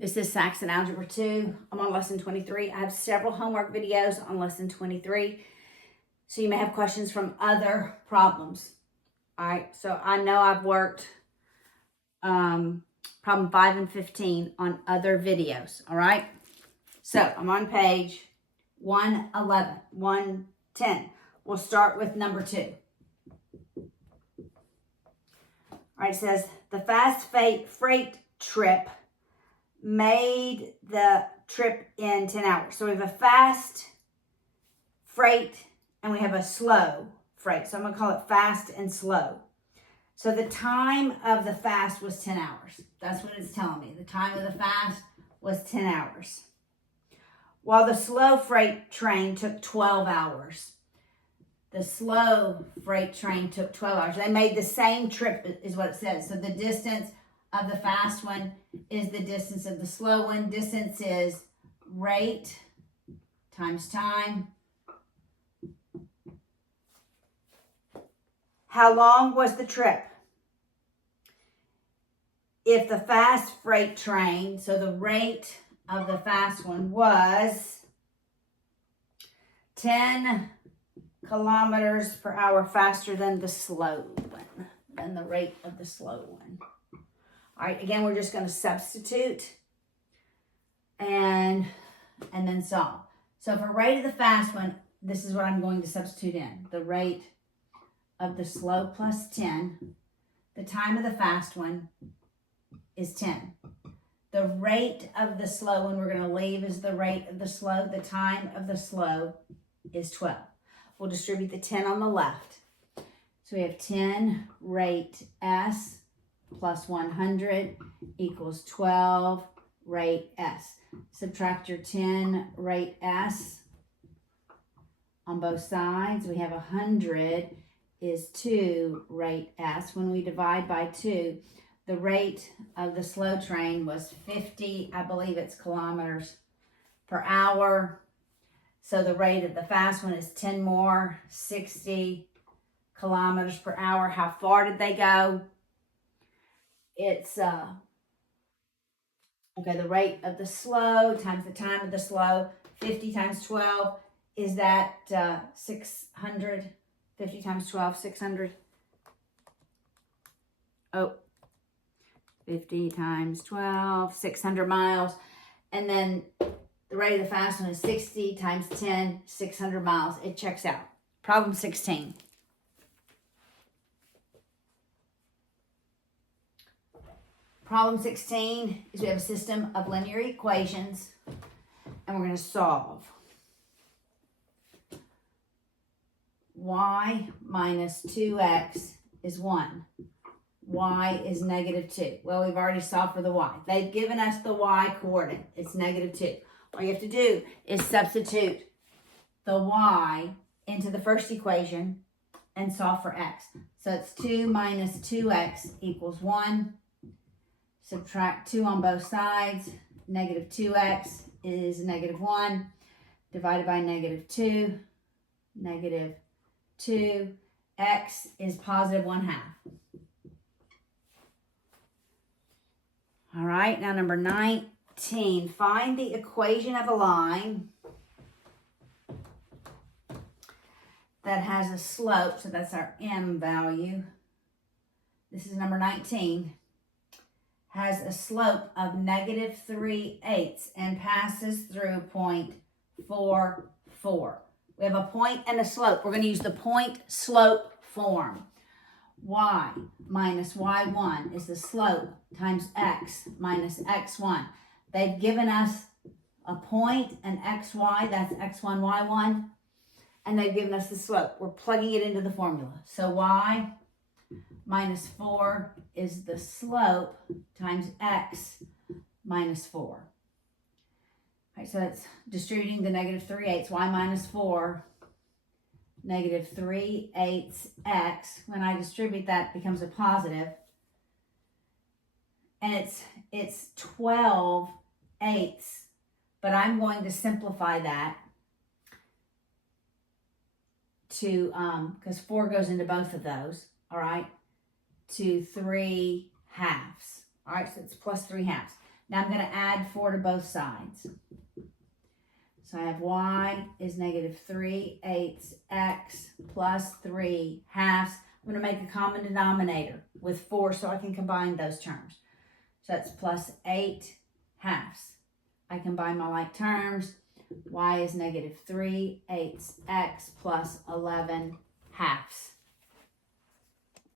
This is Saxon Algebra 2. I'm on lesson 23. I have several homework videos on lesson 23. So you may have questions from other problems. All right, so I know I've worked problem 5 and 15 on other videos. All right, so I'm on page 111, 110. We'll start with number 2. All right, it says the fast freight trip made the trip in 10 hours. So we have a fast freight and we have a slow freight. So I'm going to call it fast and slow. So the time of the fast was 10 hours. That's what it's telling me. The time of the fast was 10 hours. While the slow freight train took 12 hours. The slow freight train took 12 hours. They made the same trip is what it says. So the distance of the fast one is the distance of the slow one. Distance is rate times time. How long was the trip? If the fast freight train, so the rate of the fast one was 10 kilometers per hour faster than the slow one, than the rate of the slow one. All right, again, we're just going to substitute and then solve. So for rate of the fast one, this is what I'm going to substitute in. The rate of the slow plus 10. The time of the fast one is 10. The rate of the slow one we're going to leave is the rate of the slow. The time of the slow is 12. We'll distribute the 10 on the left. So we have 10 rate S plus 100 equals 12 rate S. Subtract your 10 rate S on both sides. We have 100 is 2 rate S. When we divide by 2, the rate of the slow train was 50, I believe it's kilometers per hour. So the rate of the fast one is 10 more, 60 kilometers per hour. How far did they go? It's, okay, the rate of the slow times the time of the slow. 50 times 12, is that 600? 50 times 12, 600. Oh, 50 times 12, 600 miles. And then the rate of the fast one is 60 times 10, 600 miles. It checks out. Problem 16. Problem 16 is we have a system of linear equations and we're going to solve. Y minus 2x is 1. Y is negative 2. Well, we've already solved for the y. They've given us the y coordinate. It's negative 2. All you have to do is substitute the y into the first equation and solve for x. So it's 2 minus 2x equals 1. Subtract 2 on both sides. Negative 2x is negative 1. Divided by negative 2. Negative 2. X is positive 1/2. All right, now number 19. Find the equation of a line that has a slope. So that's our m value. This is number 19. Has a slope of negative 3/8 and passes through point 4, 4. We have a point and a slope. We're going to use the point slope form. Y minus y1 is the slope times x minus x1. They've given us a point and xy, that's x1, y1, and they've given us the slope. We're plugging it into the formula. So y minus 4 is the slope times x minus 4. All right, so that's distributing the negative 3/8, y minus 4, negative 3/8 x. When I distribute that, it becomes a positive. And it's 12/8, but I'm going to simplify that to, because 4 goes into both of those, all right, to 3/2. All right, so it's plus 3/2. Now I'm going to add 4 to both sides. So I have y is negative 3/8 x plus 3 halves. I'm going to make a common denominator with 4 so I can combine those terms. So that's plus 8 halves. I combine my like terms. Y is negative 3/8 x plus 11 halves.